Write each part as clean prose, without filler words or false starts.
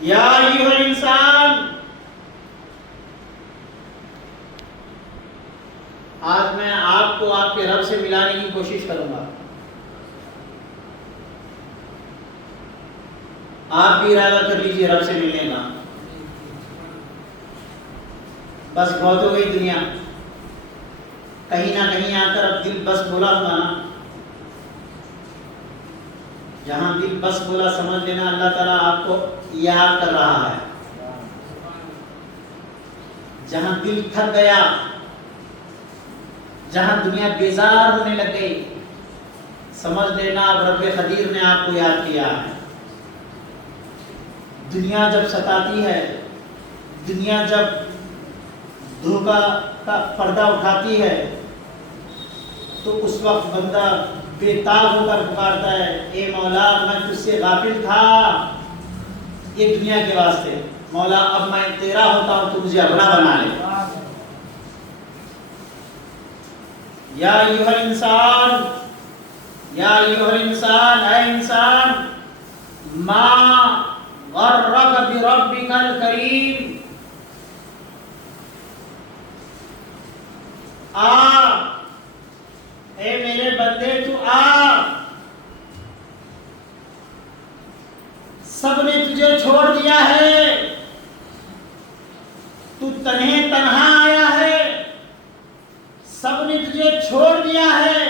یا ایھا الانسان، آج میں آپ کو آپ کے رب سے ملانے کی کوشش کروں گا. آپ بھی ارادہ کر لیجئے رب سے ملنے کا. بس بہت ہو گئی دنیا، کہیں نہ کہیں آ کر اب دل بس بولا ہوگا نا. جہاں دل بس بولا سمجھ لینا اللہ تعالیٰ آپ کو یاد کر رہا ہے. جہاں دل تھک گیا، جہاں دنیا بیزار ہونے لگ گئی، سمجھ لینا اب رب قدیر نے آپ کو یاد کیا ہے. دنیا جب ستاتی ہے، دنیا جب دھوکہ کا پردہ اٹھاتی ہے، تو اس وقت بندہ بے تاب ہو کر پکارتا ہے، اے مولا میں تجھ سے غافل تھا یہ دنیا کے واسطے، مولا اب میں تیرا ہوتا ہوں تو مجھے اپنا بنا لے. یا ایھا الانسان، یا ایھا الانسان، اے انسان، ما غرک بربک الکریم، آ اے میرے بندے تو آ. سب نے تجھے چھوڑ دیا ہے، تو تنہا آیا ہے. سب نے تجھے چھوڑ دیا ہے،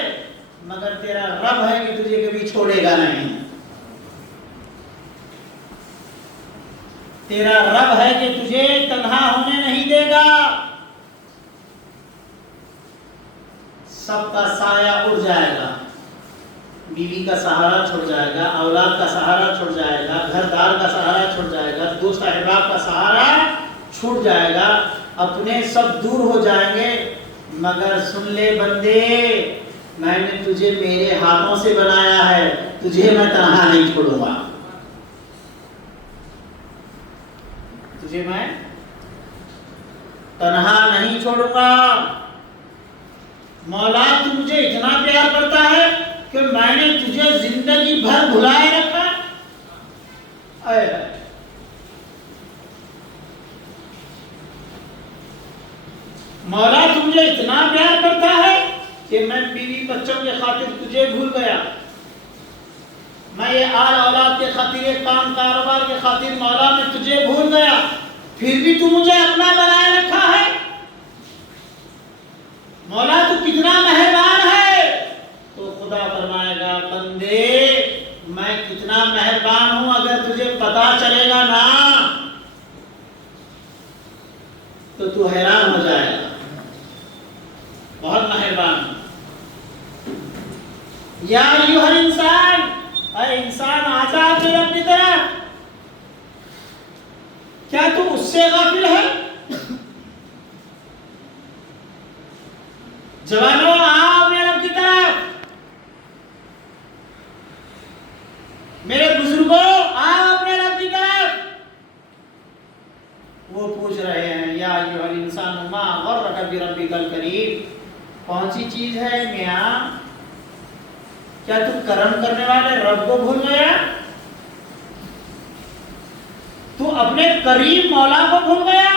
مگر تیرا رب ہے کہ تجھے کبھی چھوڑے گا نہیں. تیرا رب ہے کہ تجھے تنہا ہونے نہیں دے گا. سب کا سایہ اڑ جائے گا، بیوی کا سہارا چھوڑ جائے گا، اولاد کا سہارا چھوڑ جائے گا، گھر دار کا سہارا چھوڑ جائے گا، دوست احباب کا سہارا چھوٹ جائے گا، اپنے سب دور ہو جائیں گے. مگر سن لے بندے، میں نے تجھے میرے ہاتھوں سے بنایا ہے، تجھے میں تنہا نہیں چھوڑوں گا. تجھے میں تنہا نہیں چھوڑوں گا. مولا تو مجھے اتنا پیار کرتا ہے کہ میں نے تجھے زندگی بھر بھلائے رکھا. مولا تو مجھے اتنا پیار کرتا ہے کہ میں بیوی بچوں کے خاطر تجھے بھول گیا. میں یہ آل اولاد کے خاطر، یہ کام کاروبار کے خاطر مولا میں تجھے بھول گیا، پھر بھی تو مجھے اپنا بنائے رکھا ہے. مولا تو کتنا مہربان ہے. تو خدا فرمائے گا بندے میں کتنا مہربان ہوں اگر تجھے پتا چلے گا نا تو حیران ہو جائے گا. بہت مہربان. یا ایھا الانسان، اے انسان آجا میرے رب کی طرف. کیا تو اس سے غافل ہے؟ جوانوں آؤ میرے رب کی طرف. میرے بزرگوں آؤ اپنے رب کی طرف. وہ پوچھ رہے ہیں یا ایھا الانسان ما غرک بربک الکریم. کون سی چیز ہے میاں؟ کیا تو کرم کرنے والے رب کو بھول گیا؟ تو اپنے کریم مولا کو بھول گیا؟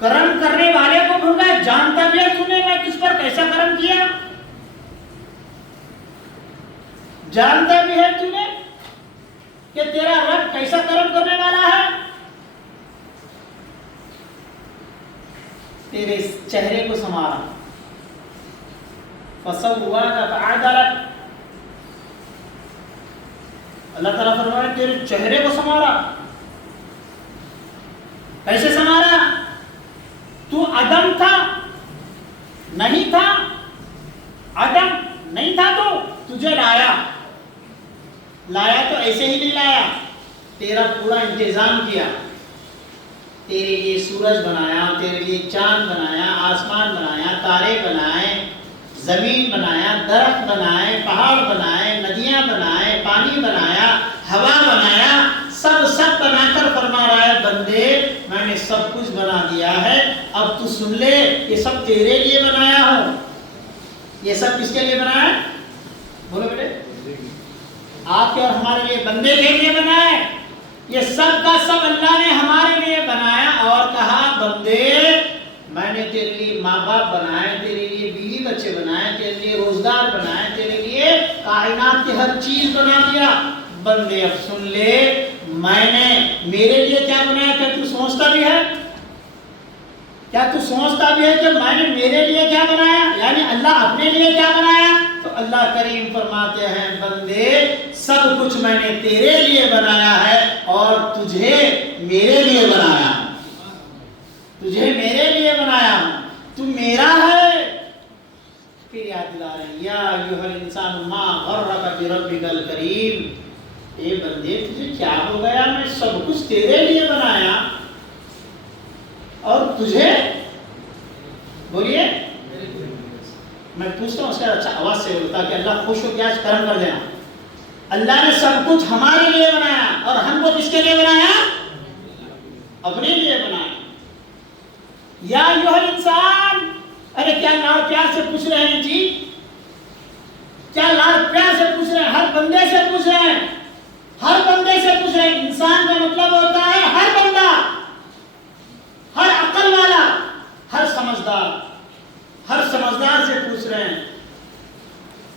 کرم کرنے والے کو بھول گیا؟ جانتا بھی ہے تو نے میں کس پر کیسا کرم کیا؟ جانتا بھی ہے تو نے کہ تیرا رب کیسا کرم کرنے والا ہے؟ تیرے چہرے کو سنوارا، فَسَوَّاكَ فَعَدَلَكَ. اللہ تعالیٰ فرمایا تیرے چہرے کو سنوارا. کیسے سنوارا؟ تو عدم تھا، نہیں تھا، عدم نہیں تھا تو تجھے لایا. لایا تو ایسے ہی نہیں لایا، تیرا پورا انتظام کیا. تیرے لیے سورج بنایا، تیرے لیے چاند بنایا، آسمان بنایا، تارے بنائے، زمین بنایا، درخت بنائے، پہاڑ بنائے، ندیاں بنائے، پانی بنایا، ہوا بنایا. سب بنا کر فرما رہا ہے بندے میں نے سب کچھ بنا دیا ہے، اب تو سن لے، یہ سب تیرے لیے بنایا ہو۔ یہ سب کس کے لیے بنایا ہے؟ بولو بیٹے، آپ کے اور ہمارے لیے، بندے کے لیے بنایا ہے۔ یہ سب کا سب اللہ نے ہمارے لیے بنایا اور کہا بندے میں نے تیرے لیے ماں باپ بنائے، تیرے لیے بیوی بچے بنائے، تیرے لیے روزگار بنائے، تیرے لیے کائنات کی ہر چیز بنا دیا۔ بندے اب سن لے، میں نے میرے لیے کیا بنایا؟ کیا تو سوچتا بھی ہے؟ کیا تو سوچتا بھی ہے کہ میں نے میرے لیے کیا بنایا؟ یعنی اللہ اپنے لیے کیا بنایا؟ تو اللہ کریم فرماتے ہیں بندے سب کچھ میں نے تیرے لیے بنایا ہے اور تجھے میرے لیے بنایا، تجھے میرے لیے بنایا، تو میرا ہے۔ پھر یاد دلا رہے ہیں یا ایھا الانسان ما غرک بربک الکریم، اے بندے تجھے کیا ہو گیا؟ میں سب کچھ تیرے لیے بنایا اور تجھے، بولیے میں پوچھتا ہوں اس کا اچھا آواز سے بولتا کہ اللہ خوش ہو گیا کرم کر دینا۔ اللہ نے سب کچھ ہمارے لیے بنایا اور ہم کو کس کے لیے بنایا؟ اپنے لیے بنایا۔ یا ایھا الانسان، ارے کیا لاڑ پیار سے پوچھ رہے ہیں جی، کیا لاڑ پیار سے پوچھ رہے ہیں، ہر بندے سے پوچھ رہے ہیں، ہر بندے سے پوچھ رہے ہیں۔ انسان کا مطلب ہوتا ہے ہر بندہ، ہر عقل والا، ہر سمجھدار سے پوچھ رہے ہیں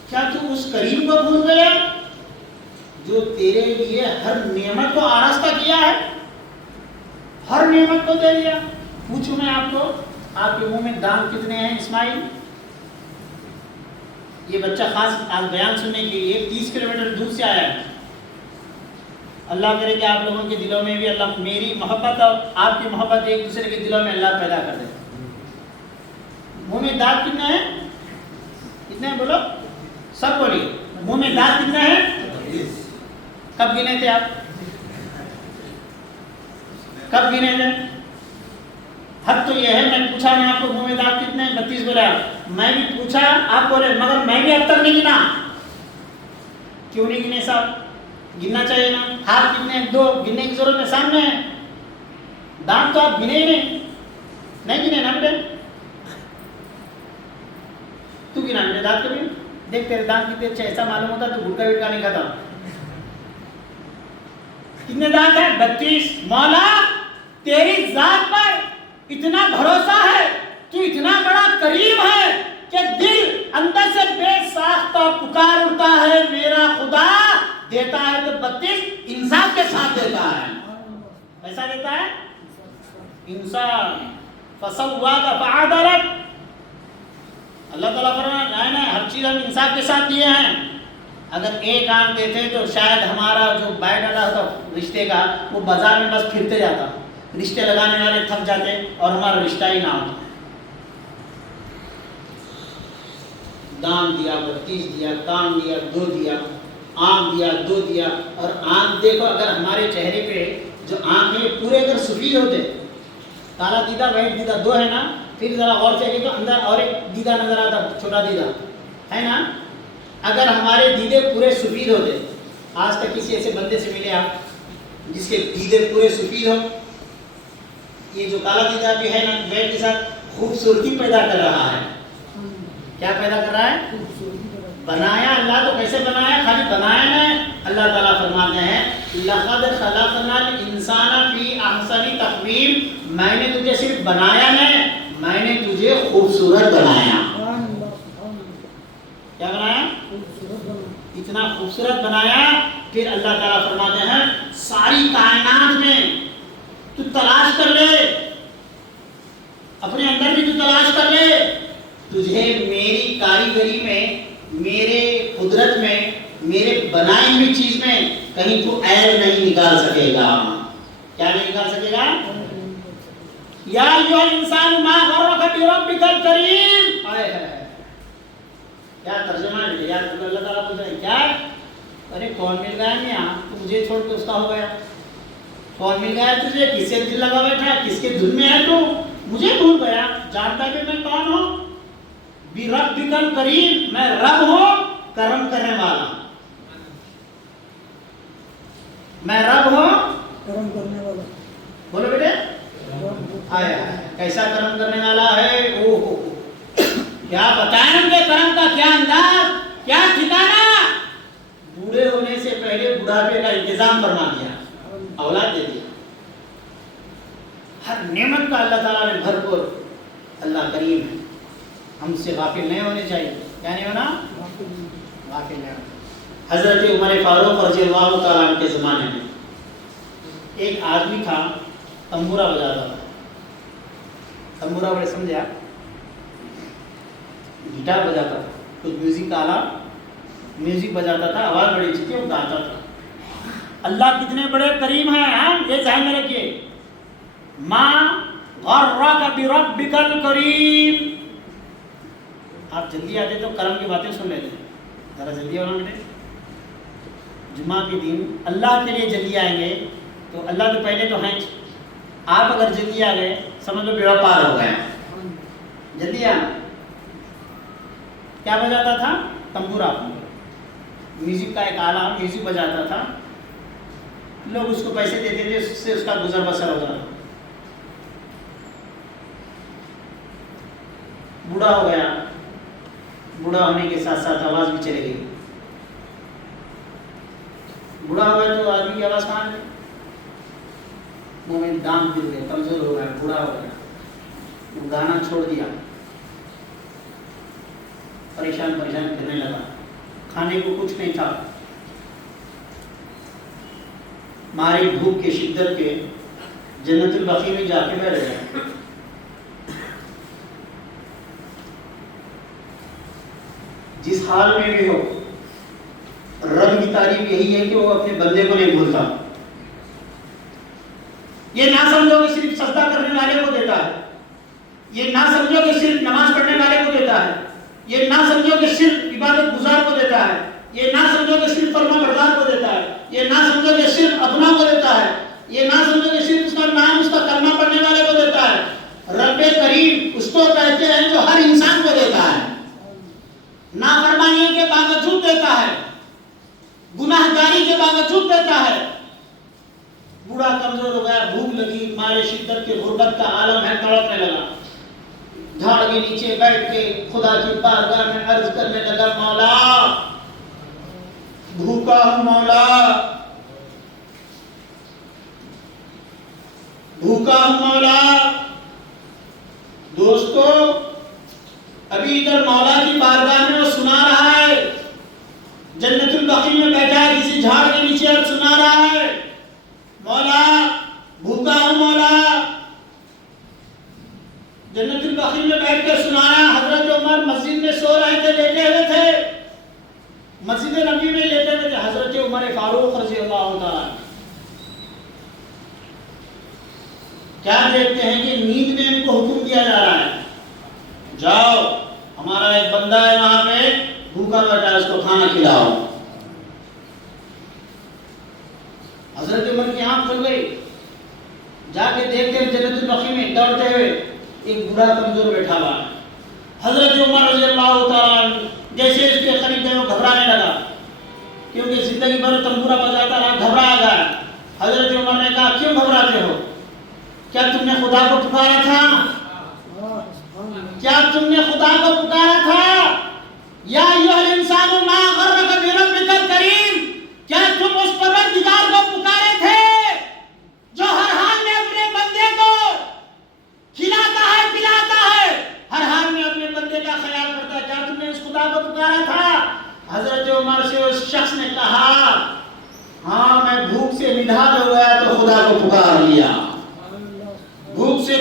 کیا تو اس کریم کو بھول گیا جو تیرے لیے ہر نعمت کو آراستہ کیا ہے، ہر نعمت کو دے دیا؟ پوچھوں میں آپ کو، آپ کے منہ میں دانت کتنے ہیں اسماعیل؟ یہ بچہ خاص آج بیان سننے کے لیے 30 کلومیٹر دور سے آیا ہے۔ اللہ کرے کہ آپ لوگوں کے دلوں میں بھی اللہ میری محبت اور آپ کی محبت ایک دوسرے کے دلوں میں اللہ پیدا کر دے۔ منہ میں دانت کتنے ہیں؟ کتنے ہیں بولو، سب بولیے، منہ میں دانت کتنے ہیں؟ کب گنے تھے آپ؟ کب گنے تھے؟ حد تو یہ ہے میں پوچھا میں آپ کو منہ میں دانت کتنے ہیں؟ 32 بولا، میں بھی پوچھا آپ بولے مگر میں بھی اب تک نہیں گنا۔ کیوں نہیں گنے صاحب؟ گننا چاہیے نا۔ ہاتھ کتنے ہیں؟ 2، گننے کی ضرورت ہے، سامنے ہے۔ دانت تو آپ گنے ہی نہیں گنے نا بیٹے؟ تو گنا بیٹے دانت کبھی؟ دیکھ تیرے دانت کتنے اچھے، ایسا معلوم ہوتا تو گھٹکا وٹکا نہیں کھاتا۔ کتنے دانت ہیں؟ 32۔ مولا تیری ذات پر اتنا بھروسہ ہے، تو اتنا بڑا کریم ہے کہ دل اندر سے بے ساختہ پکار اٹھتا ہے میرا خدا دیتا ہے تو 32 انصاف کے ساتھ دیتا ہے۔ ایسا دیتا ہے انصاف، فسواک فعدلک۔ اللہ تعالیٰ فرمایا نہیں ہر چیز ہم انصاف کے ساتھ دیے ہیں۔ اگر ایک آنکھ دیتے تو شاید ہمارا جو بیٹھ ڈالا ہوتا رشتے کا وہ بازار میں بس پھرتے جاتا، رشتے لگانے والے تھک جاتے اور ہمارا رشتہ ہی نہ ہوتا۔ دان دیا 32 دیا، کان دیا 2 دیا، آنکھ دیا 2 دیا، اور آنکھ دیکھو اگر ہمارے چہرے پہ جو آنکھ ہے پورے اگر سفید ہوتے، کالا دیدہ وائٹ دیدہ 2 ہے نا، پھر ذرا غور سے دیکھو تو اندر اور ایک دیدہ نظر آتا، چھوٹا دیدہ ہے نا۔ اگر ہمارے دیدے پورے سفید ہوتے، آج تک کسی ایسے بندے سے ملے آپ جس کے دیدے پورے سفید ہو؟ یہ جو کالا دیدہ بھی ہے نا وائٹ کے ساتھ خوبصورتی پیدا کر رہا ہے۔ کیا پیدا کر رہا ہے؟ بنایا اللہ تو کیسے بنایا؟ خالی بنایا نہیں، اللہ تعالیٰ فرماتے ہیں لَقَدْ خَلَقْنَا الْإِنسَانَ فِي أَحْسَنِ تَقْوِيمٍ، میں نے تجھے صرف بنایا نہیں، میں نے تجھے خوبصورت بنایا۔ کیا بنایا؟ اتنا خوبصورت بنایا۔ پھر اللہ تعالیٰ فرماتے ہیں ساری کائنات میں تو تلاش کر لے، اپنے اندر بھی تو تلاش کر لے، تجھے میری کاریگری میں، میرے قدرت میں، میرے بنائی ہوئی چیز میں کہیں تو عیب نہیں نکال سکے گا۔ کیا نہیں نکال سکے گا؟ یا ایھا الانسان ما غرک بربک الکریم۔ کیا ترجمہ ہے یار؟ اللہ تعالیٰ پوچھ رہے ہیں کیا؟ ارے کون مل گیا میاں تو مجھے چھوڑ کے اس کا ہو گیا؟ کون مل گیا تجھے؟ کس سے دل لگا بیٹھا ہے؟ کس کے دھن میں ہے تو؟ مجھے بھول گیا، جانتا کہ میں کون ہوں؟ بربک الکریم، میں رب ہوں کرم کرنے والا، میں رب ہوں کرم کرنے والا. بولو بیٹے آیا کیسا کرم کرنے والا ہے. او ہو کیا بتائیں ان کے کرم کا کیا انداز کیا ٹھکانا. بوڑھے ہونے سے پہلے بڑھاپے کا انتظام فرما دیا اولاد دے دیا. ہر نعمت کا اللہ تعالیٰ نے بھرپور. اللہ کریم ہے ہم سے غافل نہیں ہونے چاہیے. کیا نہیں ہونا غافل نہیں ہونا. حضرت عمر فاروق رضی اللہ تعالیٰ عنہ کے زمانے میں ایک آدمی تھا تمبورا بجاتا تھا. تمبورا بڑے سمجھے آپ گٹار بجاتا تھا کچھ میوزک کا آلہ میوزک بجاتا تھا. آواز بڑی اچھی تھی وہ گاتا تھا. اللہ کتنے بڑے کریم ہیں یہ ذہن میں رکھیے. ماں غرک بربک الکریم. آپ جلدی آتے تو کرم کی باتیں سن لیتے ذرا جلدی ہونا بیٹے. جمعہ کے دن اللہ کے لیے جلدی آئیں گے تو اللہ تو پہلے تو ہیں. آپ اگر جلدی آ گئے سمجھ لو بیڑا پار ہو گیا. جلدی آنا. کیا بجاتا تھا تمبورا میوزک کا ایک آلہ میوزک بجاتا تھا. لوگ اس کو پیسے دیتے تھے اس سے اس کا گزر بسر ہو جاتا. بوڑھا ہو گیا. بوڑھا ہونے کے ساتھ ساتھ آواز بھی چلے گئی. بوڑھا ہو گیا تو آدمی کی آواز کہاں گئی. منہ میں دانت گر گئے کمزور ہو گیا بوڑھا ہو گیا. وہ گانا چھوڑ دیا. پریشان پھرنے لگا. کھانے کو کچھ نہیں تھا. ماری بھوک کے شدت کے جنت البقیع میں جا کے بیٹھ گیا. جس حال میں بھی ہو رب کی تعریف یہی ہے کہ وہ اپنے بندے کو نہیں بھولتا. یہ نہ سمجھو کہ صرف سجدہ کرنے والے کو دیتا ہے. یہ نہ سمجھو کہ صرف نماز پڑھنے والے کو دیتا ہے. یہ نہ سمجھو کہ صرف عبادت گزار کو دیتا ہے. یہ نہ سمجھو کہ صرف فرما بردار کو دیتا ہے. یہ نہ سمجھو کہ صرف اپنا کو دیتا ہے. یہ نہ سمجھو کہ صرف اس کا نام اس کا کلمہ پڑھنے والے کو دیتا ہے. رب کریم اس کو کہتے ہیں جو ہر انسان کو دیتا ہے. نافرمانی کے باوجود دیتا ہے. گناہ گاری کے باوجود دیتا ہے. بوڑھا کمزور ہو گیا بھوک لگی مارے شدت کے غربت کا عالم ہے تڑپنے لگا. جھاڑ کے نیچے بیٹھ کے خدا کی بارگاہ میں عرض کرنے لگا مولا بھوکا ہوں مولا بھوکا ہوں مولا. دوستو ابھی ادھر مولا کی بارگاہ میں وہ سنا رہا ہے. جنت البقیع میں بیٹھا ہے کسی جھاڑ کے نیچے عرض سنا رہا ہے مولا بھوکا ہوں مولا. جنت البقیع میں بیٹھ کے سنایا. حضرت عمر مسجد میں سو رہے تھے لیٹے ہوئے تھے. مسجد نبی میں لیٹے ہوئے تھے. حضرت عمر فاروق رضی اللہ تعالیٰ کیا دیکھتے ہیں کہ نیند میں ان کو حکم دیا جا رہا ہے جاؤ ہمارا ایک بندہ ہے وہاں پہ بھوکا بیٹھا ہے اس کو کھانا کھلاؤ. حضرت عمر کی آنکھ کھل گئی. جا کے دیکھتے ہیں جنت البقیع میں دوڑتے ہوئے ایک بوڑھا کمزور بیٹھا ہوا. حضرت عمر رضی اللہ تعالیٰ جیسے اس کے قریب گئے وہ گھبرانے لگا کیونکہ زندگی بھر تمبورا بجاتا رہا گھبرا گیا. حضرت عمر نے کہا کیوں گھبراتے ہو. کیا تم نے خدا کو پکارا تھا. کیا تم نے خدا کو پکارا تھا. یا ایھا الانسان ما غرک بربک الکریم. کیا تم اس پروردگار کو پکارے تھے جو ہر حال میں اپنے بندے کو کھلاتا ہے پلاتا ہے ہر حال میں اپنے بندے کا خیال کرتا ہے. کیا تم نے اس خدا کو پکارا تھا. حضرت عمر سے اس شخص نے کہا ہاں میں بھوک سے نڈھال ہو گیا تو خدا کو پکار لیا. بھوک سے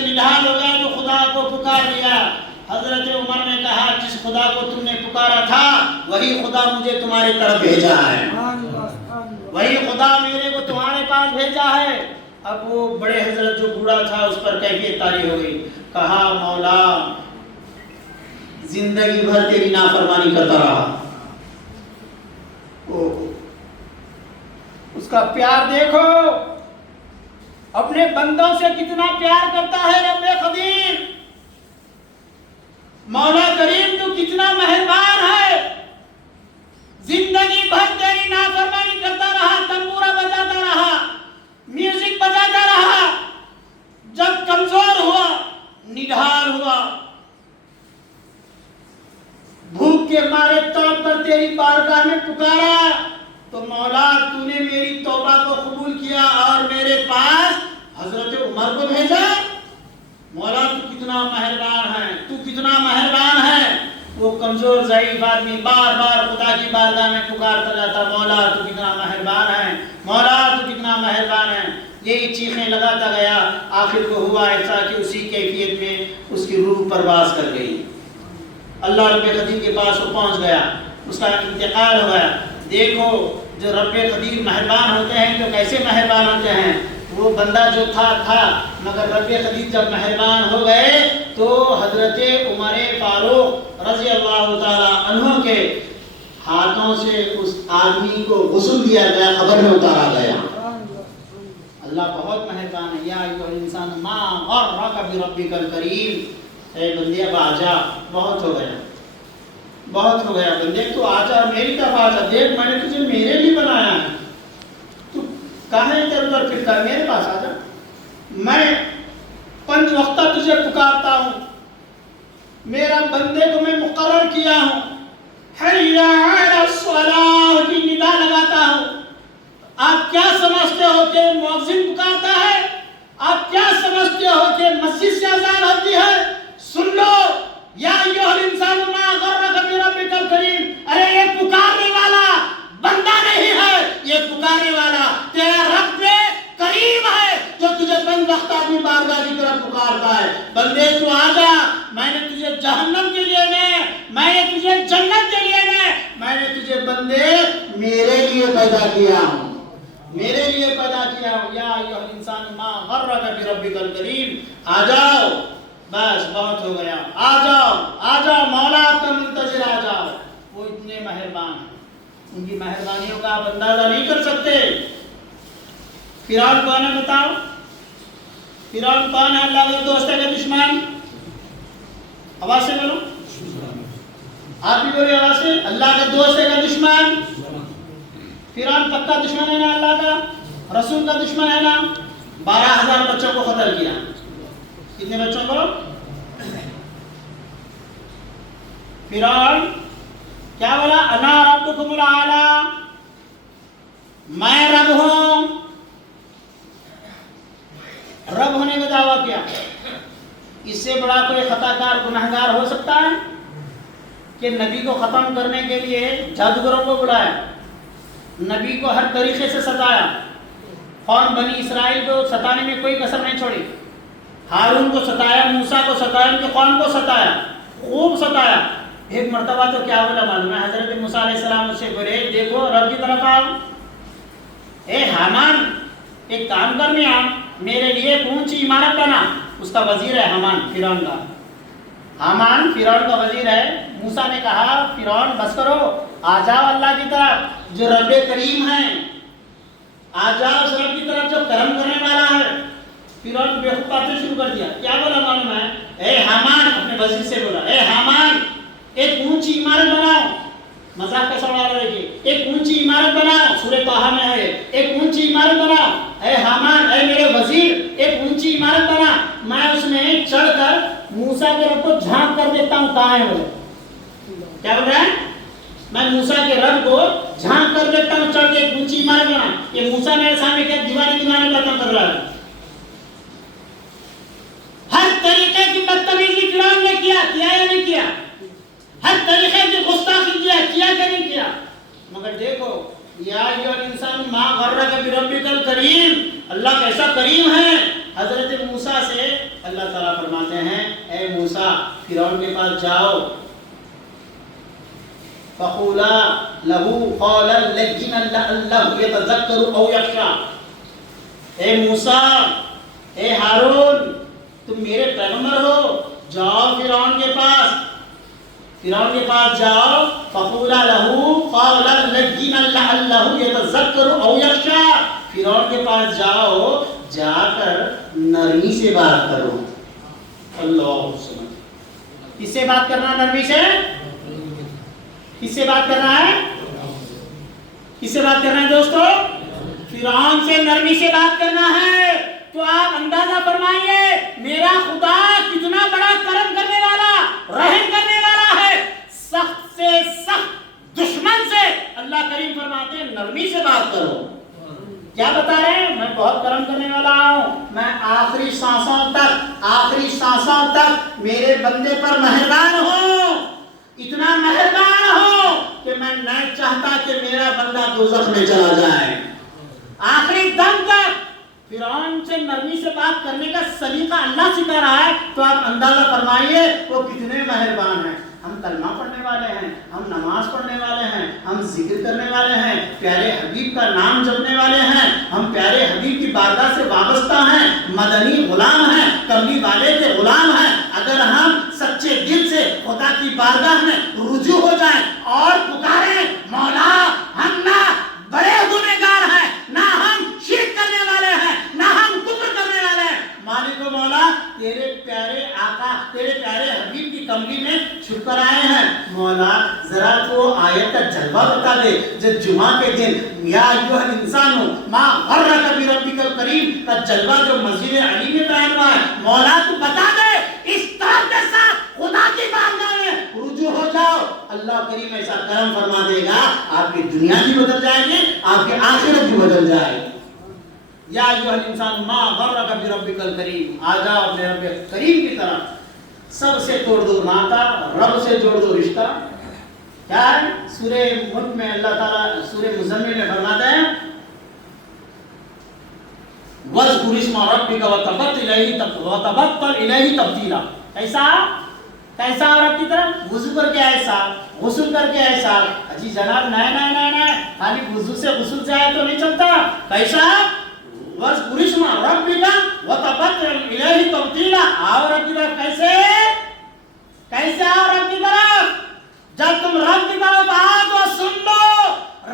نڈھال ہو گیا تو خدا کو پکار لیا. حضرت عمر نے کہا جس خدا کو تم نے پکارا تھا وہی خدا مجھے تمہاری طرف بھیجا ہے. وہی خدا میرے کو تمہارے پاس بھیجا ہے. اب وہ بڑے حضرت جو بوڑھا تھا اس پر کیفیت طاری ہو گئی. کہا مولا زندگی بھر تیری نافرمانی کرتا رہا. اس کا پیار دیکھو اپنے بندوں سے کتنا پیار کرتا ہے رب قدیر. مولا کریم تو کتنا مہربان ہے. زندگی بھر تیری نافرمانی کرتا رہا تمبورا بجاتا رہا تیری بارگاہ میں پکارا تو مولا تو نے میری توبہ کو قبول کیا اور میرے پاس حضرت عمر کو بھیجا۔ مولا تو کتنا مہربان ہے، تو کتنا مہربان ہے۔ وہ کمزور ضعیف آدمی بار بار خدا کی بارگاہ میں پکارتا رہتا، مولا تو کتنا مہربان ہے، مولا تو کتنا مہربان ہے۔ یہی چیخیں لگاتا گیا، آخر کو ہوا ایسا کہ اسی کیفیت میں اس کی روح پرواز کر گئی۔ اللہ رب قدیر کے پاس وہ پہنچ گیا، اس کا انتقال ہو گیا۔ دیکھو جو رب قدیر مہربان ہوتے ہیں تو کیسے مہربان ہوتے ہیں۔ وہ بندہ جو تھا مگر رب قدیر جب مہربان ہو گئے تو حضرت عمر فاروق رضی اللہ تعالی عنہ کے ہاتھوں سے اس آدمی کو غسل دیا گیا، قبر میں اتارا گیا۔ اللہ بہت مہربان ہے۔ یا ایھا الانسان ما غرک بربک الکریم، اے بندے اب آجا، بہت ہو گیا، بہت ہو گیا بندے، تو آجا میری طرف آجا، دیکھ میں نے تجھے میرے لیے بنایا ہے، تو کہاں ادھر ادھر پھرتا ہے، میرے پاس آجا، میں 5 وقتہ تجھے پکارتا ہوں، میرا بندے کو میں مقرر کیا ہوں، حی علی الصلاۃ کی ندا لگاتا ہوں۔ آپ کیا سمجھتے ہو کہ مؤذن پکارتا ہے؟ آپ کیا سمجھتے ہو کہ مسجد سے اذان ہوتی ہے؟ سن لو، یا ایھا الانسان ما غرک بربک الکریم، ارے یہ پکارنے والا بندہ نہیں ہے، یہ پکارنے والا تیرا رب کریم ہے جو تجھے 5 وقت اپنی بارگاہ کی طرف پکارتا ہے۔ بندے تو آجا، میں نے تجھے جہنم کے لیے نہیں، میں نے تجھے جنت کے لیے نہیں، میں نے تجھے بندے میرے لیے پیدا کیا ہوں، میرے لیے پیدا کیا ہوں۔ یا ایھا الانسان ما غرک بربک الکریم، آ جاؤ، بس بہت ہو گیا، آ جاؤ آ جاؤ، مولا آپ کا منتظر آ جاؤ۔ وہ اتنے مہربان ہیں، ان کی مہربانیوں کا آپ اندازہ نہیں کر سکتے۔ فرعون کون ہے بتاؤ؟ فرعون کون ہے؟ اللہ کا دوست ہے کہ دشمن؟ آواز سے بولو، آپ بھی بولے آواز سے، اللہ کا دوست ہے کہ دشمن؟ فرعون پکا دشمن ہے نا اللہ کا، رسول کا دشمن ہے نا۔ 12,000 بچوں کو قتل کیا، کتنے بچوں کو؟ فرعون کیا بولا؟ انا ربکم الاعلی، میں رب ہوں، رب ہونے کا دعویٰ کیا۔ اس سے بڑا کوئی خطا کار گناہگار ہو سکتا ہے کہ نبی کو ختم کرنے کے لیے جادوگروں کو بلایا، نبی کو ہر طریقے سے ستایا، قوم بنی اسرائیل کو ستانے میں کوئی کسر نہیں چھوڑی، ہارون کو ستایا، موسیٰ کو ستایا، ان کی قوم کو ستایا، خوب ستایا۔ ایک مرتبہ تو کیا بولا معلوم ہے؟ حضرت موسیٰ علیہ السلام سے بولے دیکھو رب کی طرف آؤ، اے حامان ایک کام کر میاں، میرے لیے ایک اونچی عمارت بنا۔ اس کا وزیر ہے حامان، فرعون کا، حامان فرعون کا وزیر ہے۔ موسیٰ نے کہا فرعون بس کرو، آ جاؤ اللہ کی طرف جو رب کریم ہے، آ جاؤ اس رب کی طرف جو کرم کرنے والا ہے۔ فرعون بےخود باتیں شروع کر دیا، کیا بولا معلوم ہے؟ اے حامان، اپنے وزیر سے بولا، اے حامان ایک اونچی عمارت بناؤ، مذاق کا سوال ہے، ایک اونچی عمارت بناؤ، سورہ طٰہٰ میں ہے، ایک اونچی عمارت بناؤ، اے حامان اے میرے وزیر ایک اونچی عمارت بنا، میں اس میں چڑھ کر موسیٰ کے رب کو جھانک کر دیتا ہوں کہاں ہے وہ۔ کیا بول رہا ہے؟ میں موسیٰ کے رب کو جھانک کر دیتا ہوں، چڑھ کے ایک اونچی عمارت بنا۔ یہ موسیٰ میرے سامنے کیا دیوانے باتیں کر رہا ہے؟ ہر طریقے کی بدتمیزی فرعون نے کیا یا نہیں کیا؟ ہر طریقے کی گستاخی کیا کہ نہیں کیا؟ مگر دیکھو یا ایھا الانسان ما غرک بربک الکریم، اللہ کیسا کریم ہے۔ حضرت موسیٰ سے اللہ تعالیٰ فرماتے ہیں اے موسیٰ فرعون کے پاس جاؤ، فقولا له قولا لینا لعلہ یتذکر او یخشی۔ اے موسیٰ اے ہارون تم میرے پیغمبر ہو، جاؤ فرعون کے پاس، فرعون کے پاس جاؤ، فقولا له قولا لینا لعلہ یتذکر او یخشی، فرعون کے پاس جاؤ، جا کر نرمی سے بات کرو۔ اللہ سبحانہ، کس سے بات کرنا؟ نرمی سے۔ کس سے بات کرنا ہے؟ کس سے بات کرنا ہے دوستو؟ فرعون سے نرمی سے بات کرنا ہے۔ تو آپ اندازہ فرمائیے میرا خدا کتنا بڑا کرم کرنے والا، رحم کرنے والا ہے۔ سخت سے سخت دشمن آخری سانسوں تک میرے بندے پر مہربان ہو، اتنا مہربان ہو کہ میں نہیں چاہتا کہ میرا بندہ دوزخ میں چلا جائے۔ آخری دم تک فرعون سے نرمی سے بات کرنے کا سلیقہ اللہ سکھا رہا ہے، تو آپ اندازہ فرمائیے وہ کتنے مہربان ہیں۔ ہم کلمہ پڑھنے والے ہیں، ہم نماز پڑھنے والے ہیں، ہم ذکر کرنے والے ہیں، پیارے حبیب کا نام جپنے والے ہیں، ہم پیارے حبیب کی بارگاہ سے وابستہ ہیں، مدنی غلام ہیں، کملی والے کے غلام ہیں۔ اگر ہم سچے دل سے خدا کی بارگاہ میں رجوع ہو جائیں اور پکاریں مولا ہم نہ بڑے گنہگار ہیں، نہ ہم شرک کرنے والے ہیں، نہ ہم کفر کرنے والے ہیں، مالک و مولا تیرے پیارے آقا تیرے پیارے حبیب کی کملی میں چھپ کر آئے ہیں، مولا ذرا تو آیت کا جلوہ بتا دے۔ جب جمعہ کے دن یا ایھا الانسان ما غرک بربک الکریم کا جلوہ جو مسجد علی میں بیان ہوا ہے، مولا تو بتا دے، اس طرف کے ساتھ خدا کی بارگاہ میں رجوع ہو جاؤ، اللہ کریم ایسا کرم فرما دے گا، آپ کی دنیا بھی بدل جائے گی، آپ کی آخرت بھی بدل جائے گی۔ یا ایھا الانسان ما غرک بربک الکریم، آ جاؤ اپنے رب کریم کی طرف، سب سے توڑ دو ناتا، رب سے جوڑ دو رشتہ۔ کیا ہے سورہ ملک میں اللہ تعالیٰ سورہ مزمل میں فرماتا ہے وَاذْكُرِ اسْمَ رَبِّكَ وَتَبَتَّلْ إِلَيْهِ تَبْتِيلًا۔ کیسا عورت کی طرف وضو کر کے ایسا، غسل کر کے ایسا، اجی جناب نہیں خالی وضو سے غسل سے آئے تو نہیں چلتا، کیسا وَاذْكُرِ اسْمَ رَبِّكَ وَتَبَتَّلْ إِلَيْهِ تَبْتِيلًا۔ آؤ رب کی طرف، کیسے آؤ رب کی طرف؟ جب تم رب کی طرف آؤ تو سن لو،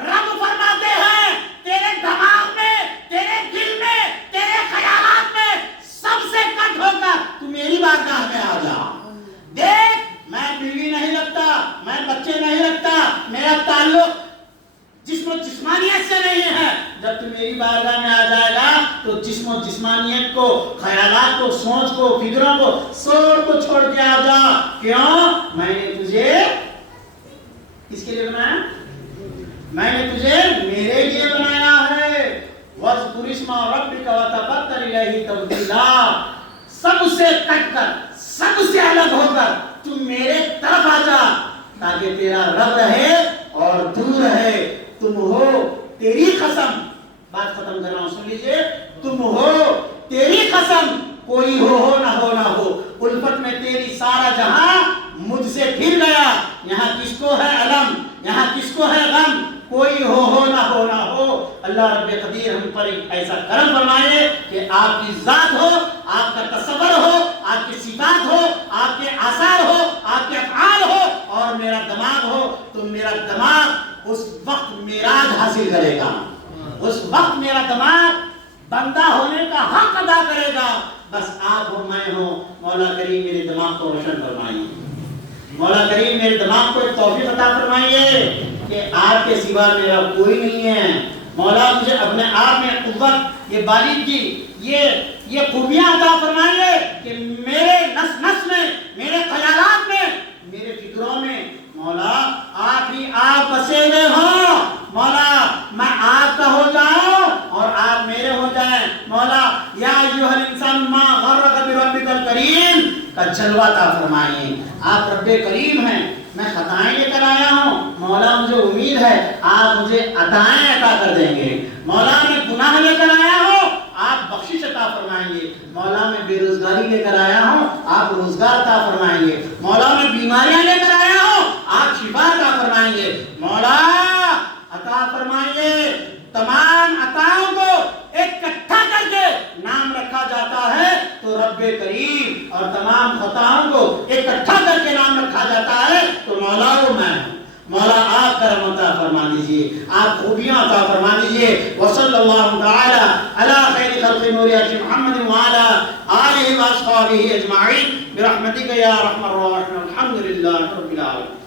رب فرماتے ہیں تیرے دماغ میں، تیرے دل میں، تیرے خیالات میں سب سے کٹ ہو کر تو میری بارگاہ میں آ جا۔ دیکھ میں بیوی نہیں رکھتا، میں بچے نہیں رکھتا، میرا تعلق جسم و جسمانیت سے نہیں ہے، جب تو میری بارگاہ میں آ جائے گا تو جسم و جسمانیت کو، خیالات کو، سوچ کو، فکروں کو، سب کو چھوڑ کے آ جا۔ کیوں؟ میں نے تجھے کس کے لیے بنایا؟ میں نے تجھے میرے لیے بنایا ہے۔ وَاذْكُرِ اسْمَ رَبِّكَ وَتَبَتَّلْ إِلَيْهِ تَبْتِيلًا۔ سب سے کٹ کر، سب سے الگ ہو کر تم میرے طرف آ جا، تاکہ تیرا رب رہے اور تو رہے۔ تم ہو تیری قسم، بات ختم کر رہا ہوں سن لیجئے، تم ہو تیری قسم، کوئی ہو نہ ہو، الفت میں تیری سارا جہاں مجھ سے پھر گیا، یہاں کس کو ہے علم، یہاں کس کو ہے غم، کوئی ہو نہ ہو۔ اللہ رب قدیر ہم پر ایک ایسا کرم فرمائے کہ آپ کی ذات ہو، آپ کا تصور ہو، آپ کی صفات ہو، آپ کے آثار ہو، آپ کے افعال ہو، اور میرا دماغ ہو، تو میرا دماغ اس وقت معراج حاصل کرے گا، اس وقت میرا دماغ بندہ ہونے کا حق ادا کرے گا۔ بس آپ ہو، میں ہوں، مولا کریم میرے دماغ کو روشن فرمائیے، مولا کریم میرے دماغ کو ایک توفیق عطا فرمائیے کہ آپ کے سوا میرا کوئی نہیں ہے۔ مولا مجھے اپنے آپ میں قوت، یہ بالغی، یہ خوبیاں عطا فرمائیے کہ میرے نس نس میں، میرے خیالات میں، میرے فکروں میں مولا آپ ہی آپ بسے ہوئے ہوں۔ مولا میں آپ کا ہو جاؤں اور آپ میرے ہو جائیں۔ مولا یا ایھا الانسان ما غرک بربک الکریم کا جلوہ عطا فرمائیے۔ آپ رب کریم ہیں، میں خطائیں لے کر آیا ہوں، مولا مجھے امید ہے آپ مجھے عطائیں عطا کر دیں گے۔ مولا میں گناہ لے کر آیا ہوں، آپ بخشش عطا فرمائیں گے۔ مولا میں بے روزگاری لے کر آیا ہوں، آپ روزگار عطا فرمائیں گے۔ مولا میں بیماریاں لے کر آیا ہوں، آپ شفا عطا فرمائیں گے۔ مولا عطا فرمائیے۔ تمام عطاؤں کو اکٹھا کر کے نام رکھا جاتا ہے تو رب کریم، اور تمام خطاؤں کو اکٹھا کر کے نام رکھا جاتا ہے تو مولا وہ میں ہوں۔ مولا آپ کرم عطا فرما دیجئے، آپ خوبیاں عطا فرما دیجئے۔ وصلی اللہ تعالی علی خیر خلق نوریات محمد وعلی آلہ واصحابہ اجمعین برحمتک یا ارحم الراحمین۔ الحمدللہ رب العالمین۔